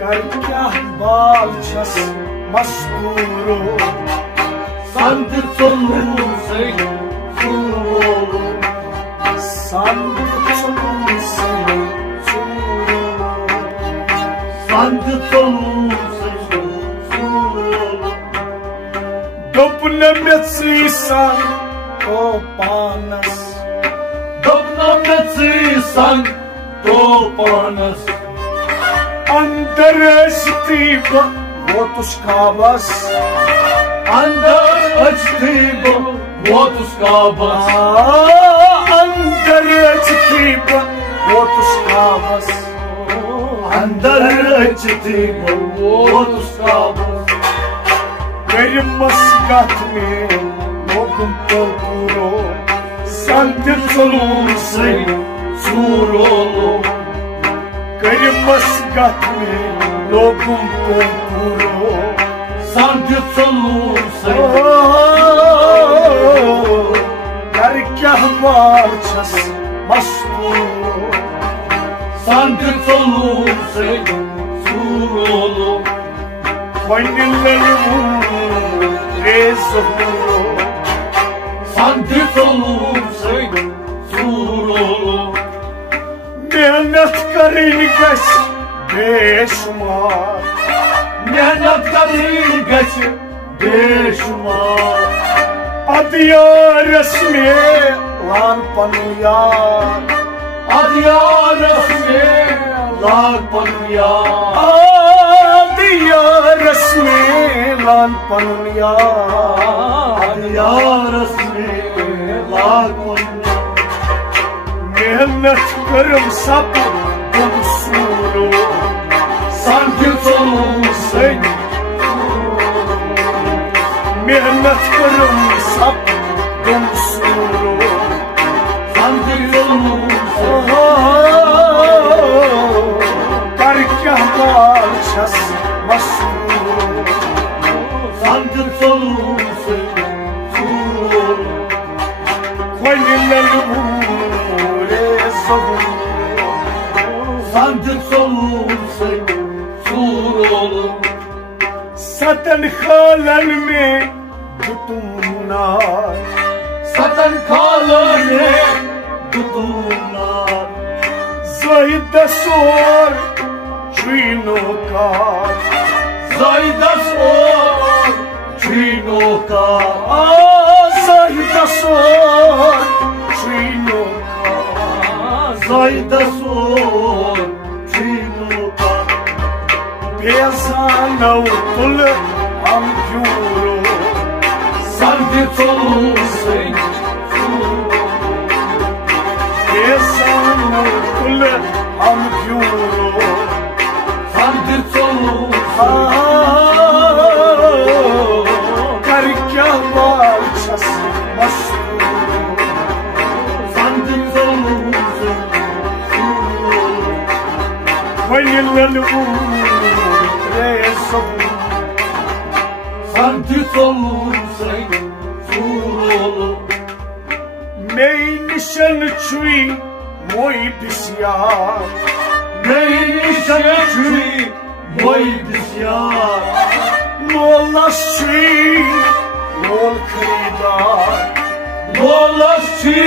कर क्या बाल छस मस्तूरो संत चलू से चूरो संत चलू से चूरो संत चलू से चूरो दोपन में सीसन तो पानस दोपन में सीसन तो पानस अंदर स्तीब वो तुझका बस अंदर अजतीब वो तुझका बस अंदर स्तीब वो तुझका बस अंदर अजतीब वो तुझका बस कर मस्कत में लोगों को पूरो संत चलू से चूरो कर मस्कत में लोगों को पूरो संत चलू से कर क्या बाल छस मस्तूरो संत चलू से चूरो संत चलू से चूरो मेहनत करें गस बेशुमार मेहनत करी गछ बेशुमार अदियारस में लान पनुयार अदियारस में लाल पनुयार अदियारस में लान पनुयार अदियारस में लाल पनुयार मेहनत करम सब तुम सूरो संत चलू से मेहनत करम सब तुम सूरो संत चलू कर क्या बाल छस मस्तूरो संत चलू से चूरो खोल ललबूरे सबूरो संत चलू से चूरो सतन खालन में दुतूना सतन खालने दुतूना ज़ाहिद सोर चीनो का ज़ाहिद सोर चीनो का ज़ाहिद सोर चीनो का ज़ाहिद सोर चीनो का बेजानो तुल हम क्यूरो संत चलू से बेजानो तुल हम क्यूरो संत चलू कर क्या बाल छस मस्तूरो संत चलू से खोल ललबूरे सबूरो संत चलू से चूरो मेरी निशन छुई मोई बिस्यार मेरी शक्ति वही बिस्यार लोलस छुई लोल खरीदार लोलच्छी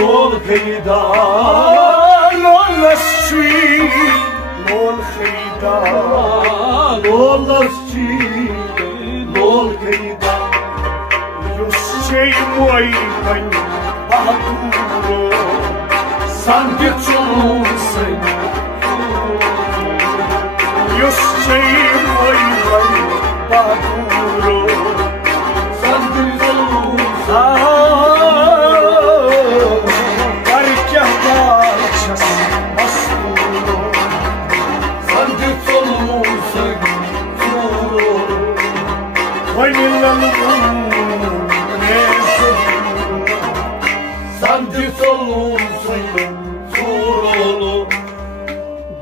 लोल खरीदार लोलस छुई लोल खरीदार लोलच्छी लोल खरीदार युश्चे मोई बन बहादुरो संत चलू से युश्चे मोई बन बहादुरो संत चलू कर क्या बाल छस मस्तूरो संत चलू से चूरो खोल ललबूरे सबूरो संत चलू से चूरो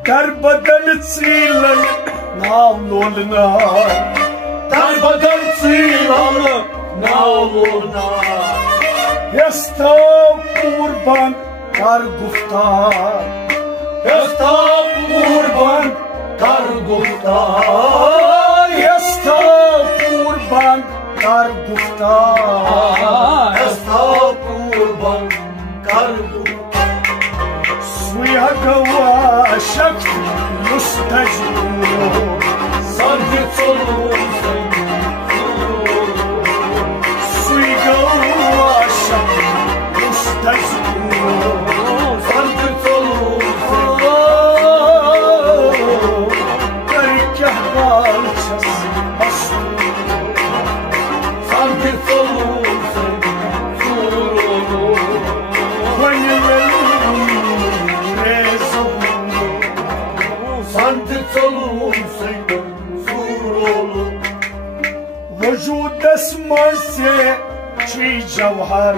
दर बदल सीलन नाव लोलना दर बदल सीलन नाव लोलना यस्तो कुर्बान कर गुफ्तार guftar Yasta kurban kar guftar Esta kurban kar guftar Suya gavaşak müstecur Sanki solun sen Suya gavaşak müstecur Sanki solun sen Dergah balçası bastır Sanki solun sen Surulu Sanki solun sen Surulu وجود اسمه شي جوهر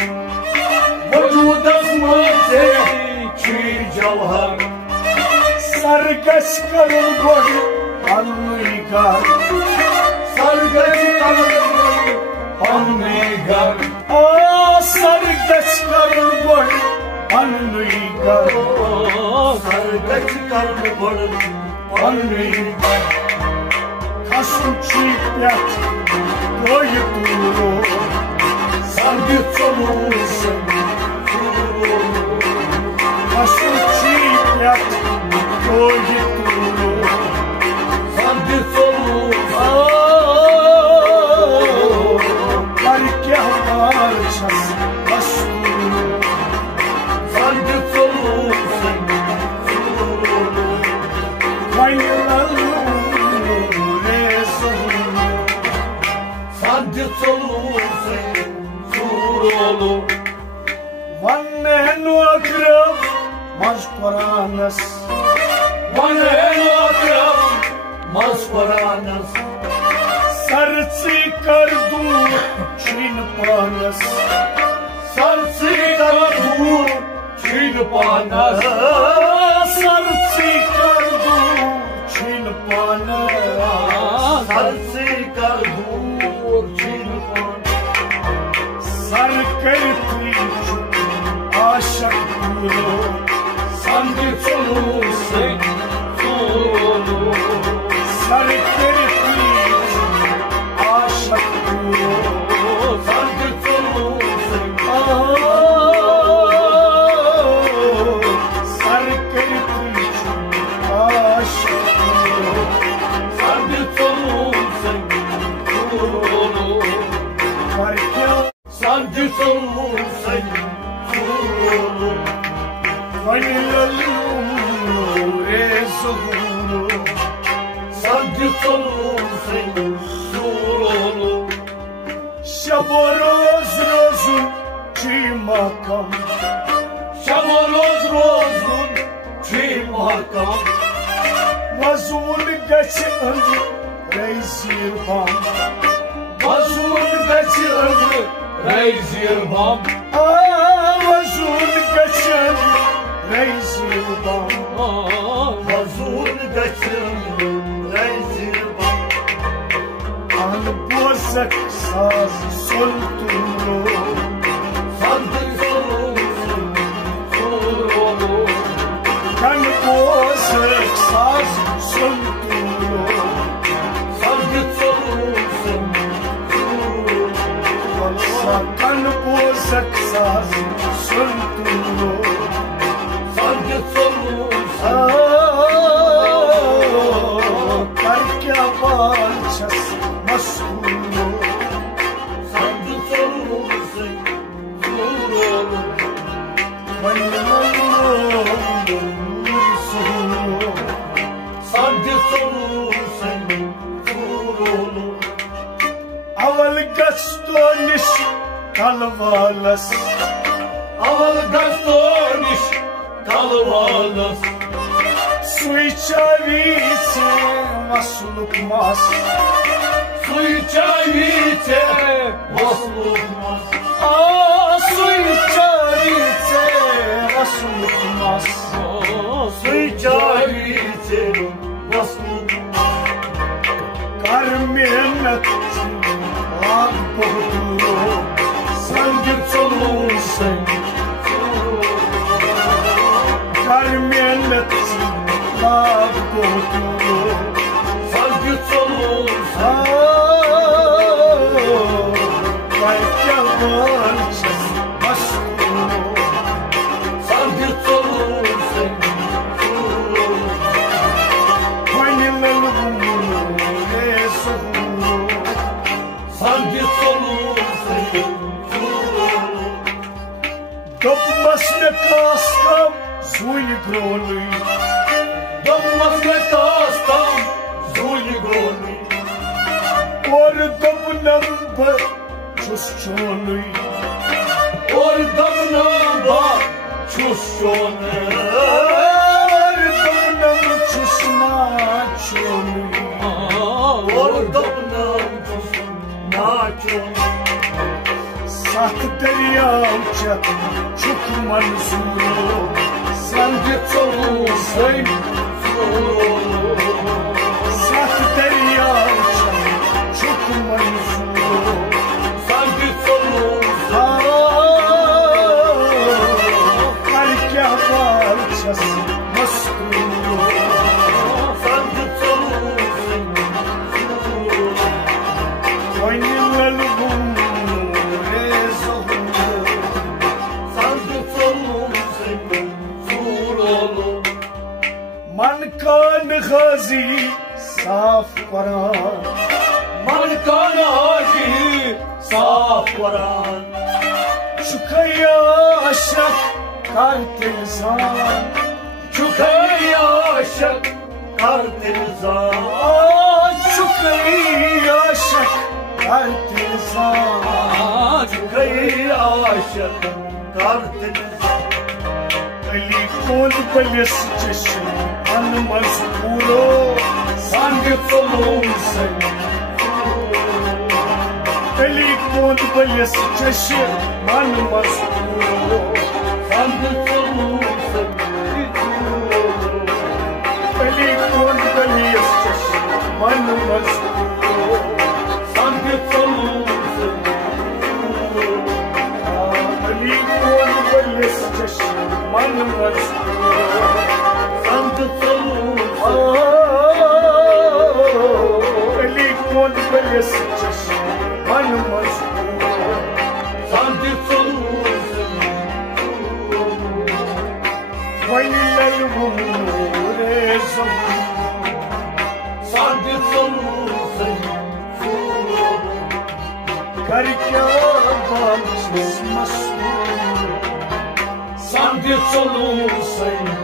وجود اسمك شي جوهر سرگش کرن گل انویگر سرگش کرن انویگر سرگش کرن گل انویگر سرگش کرن گل انویگر Kasım çiğpet koyduğu Sanki solun sen Kasım çiğpet koyduğu Sanki solun Dergah balçası bastır Sanki solun sen Sanki solun sen Surulu Vannen akrab mazkoranas Bana en akrab Mazvaranas Sarci kardu çin panas Sarsi kardur Çin panas Sarci kardu çin panas Sarsi kardur Çin panas Sarkırtı aşık kulu Sanki solun sen Surulu Sarkırtı aşık kulu Sanki solun sen Sarkırtı aşık kulu Sanki solun sen Surulu Sanki solun sen Surulu Sanki solun sen Surulu Şaboroz rozun çimakam Şamanoz rozun Çin makam Vazun geçen reizirvam Mazun geçirdi Reizirvam Vazun geçen reizirvam Mazun geçirdi Reizirvam An bozak saz solturu Sanki solun sen Surulu Kan bozak saz solturu Sanki solun sen Surulu Kan bozak saz solturu Sanki solun sen Dergah balçası maskulu Sanki solun sen Surulu Sanki solun sen Surulu Aval gastoniş kalvalas Aval gastoniş Kalvalas Su içavice maslukmaz Su içavice Maslukmaz Su içavice maslukmaz Su içavice Maslukmaz Karmenet Akbodu Sanki solun sen Karmenet Akbodu zuli groli Dammas metastam zuli groli और दब number चुस चोली और दब number चुस चोली और दब number चुसना चोली और दब नंबर चुसना चोली साथ दरियाव चत चुक मंसूरो संग चलू सैन साथ दरियाव चत चुक मंसूरो संग चलू कर क्या बाल छस मस्तूरो संग चलू कोई ललबू मन कान गाजी साफ कुरान मन कान हाजी साफ कुरान चुकैया शक करते इंसान चुकैया शक करते इंसान चुकैया शक करते इंसान चुकैया शक करते इंसान अली कौन बलिस चश्म मन मजबूरो संग चलू सैन अली कौन बलिस चश्म मन मजबूरो संग चलू सैन अली कौन बलिस चश्म मन मजबूरो संग चलू सैन अली कौन बलिस चश्म मन मजबूरो संग चलू अली कौन बलिस चश्म मन मजबूरो संग चलू वही ललबू रे संग चलू सैन कर क्या बात मस्तूरो संग चलू सैन